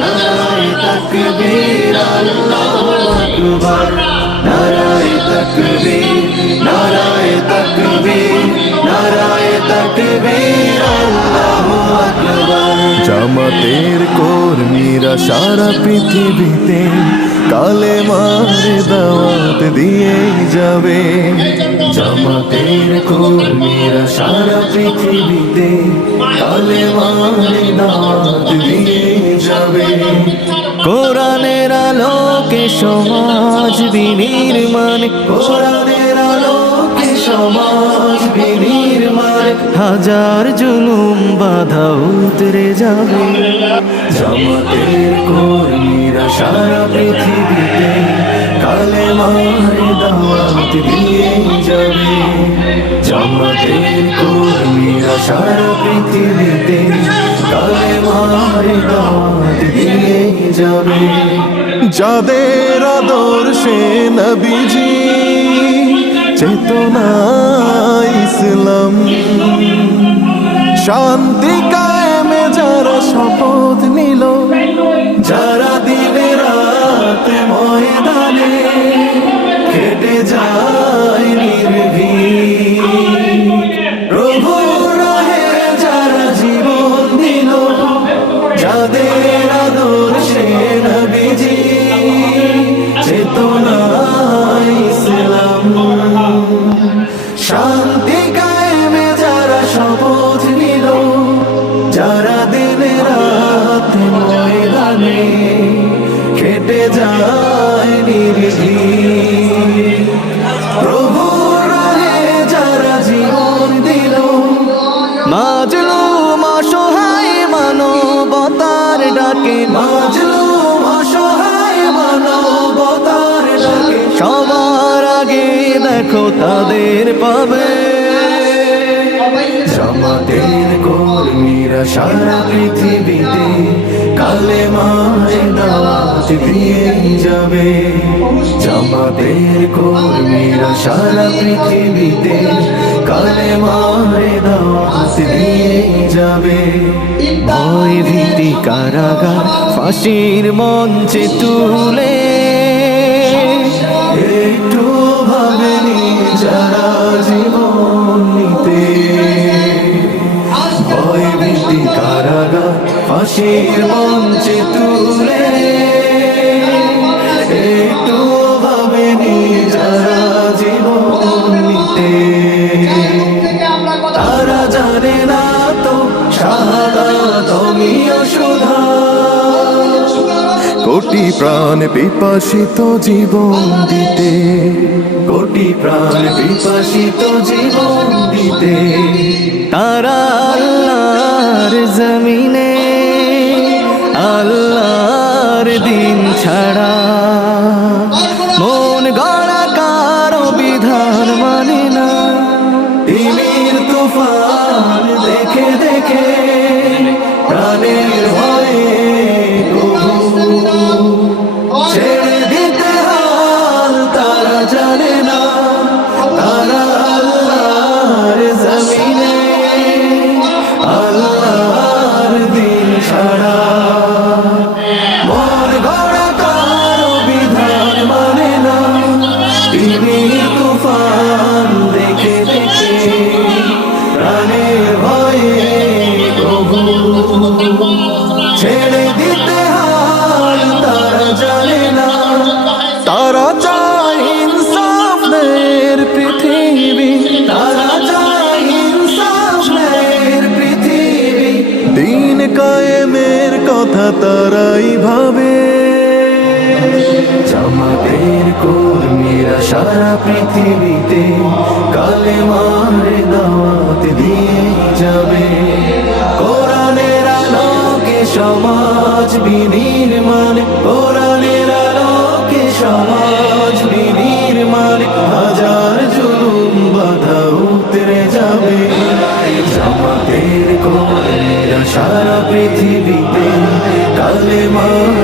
নারায়ে তাকবীর আল্লাহু আকবার নারায়ে তাকবীর নারায়ে তাকবীর নারায়ে তাকবীর আল্লাহু আকবার। জামাতের কর্মীরা সারা পৃথিবীতে কালেমার দাওয়াত দিয়ে যাবে। জামাতের কর্মীরা সারা পৃথিবীতে কালেমার দাওয়াত দিয়ে যাবে। কোরআনের আলোকে সমাজ বিনির্মাণ, কোরআনের আলোকে সমাজ বিনির্মাণ, হাজার জুলুম বাধা উতরে যাবে। জামাতের কর্মীরা সারা পৃথিবীতে কালেমার দাওয়াত দিয়ে যাবে। জামাতের কর্মীরা সারা পৃথিবীতে কালেমার দাওয়াত দিয়ে যাবে। যাদের আদর্শে নবীজি চেতনা ইসলাম, শান্তি কায়েমে যারা শপথ নিল, যারা দিনে রাত ময়দানে কেটে যায় নির্ভীক, প্রভুর রাহে যারা জীবন দিল, যাদের আদর্শে নবীজি চেতনা ইসলাম, শান্তি কায়েমে যারা শপথ নিল, যারা দিনে রাত ময়দানে কেটে যায় নির্ভীক, প্রভুর রাহে যারা জীবন দিল, মাজলুম অসহায় মানবতার ডাকে, মাজলুম অসহায় মানবতার ডাকে, সবার আগে দেখো তাদের পাবে। জামাতের কর্মীরা সারা পৃথিবীতে কালেমার দাওয়াত দিয়ে যাবে। জামাতের কর্মীরা সারা পৃথিবীতে কালেমার দাওয়াত দিয়ে যাবে। ভয় ভীতি কারাগার ফাঁসির মঞ্চে তুলে, একটু ভাবেনি যারা জীবন নিতে, ভয় ভীতি কারাগার ফাঁসির মঞ্চে তুলে, একটু ভাবেনি যারা জীবন নিতে। তারা জানে না তো শাহাদাত অমীয় সুধা, কোটি প্রাণ পিপাসিত জীবন দিতে, কোটি প্রাণ বিপাসিত জীবন দিতে। তারা আল্লাহর জমিনে আল্লাহর দিন ছাড়া মন গড়া কারো বিধান মানে না। তিমির তুফান দেখে দেখে প্রাণের ভয়ে ছেড়ে দিতে হাল তারা জানে না। তারা আল্লাহর জমিনে আল্লাহর দিন ছাড়া মন গড়া কারো বিধান মানে না। তিমির তুফান দেখে দেখে প্রাণের ভয়ে প্রভু ছেড়ে দিতে হাল তারা জানে না। তারা চায় ইনসাফের পৃথিবী, তারা চায় ইনসাফের পৃথিবী, দিন কায়েমের কথা তারাই ভাবে। জামাতের কর্মীরা সারা পৃথিবীতে কালেমার দাওয়াত দিয়ে যাবে। কোরআনের আলোকে সমাজ বিনির্মাণ, কোরআনের আলোকে সমাজ বিনির্মাণ, হাজার জুলুম বাধা উতরে যাবে। জামাতের কর্মীরা সারা পৃথিবীতে কালেমার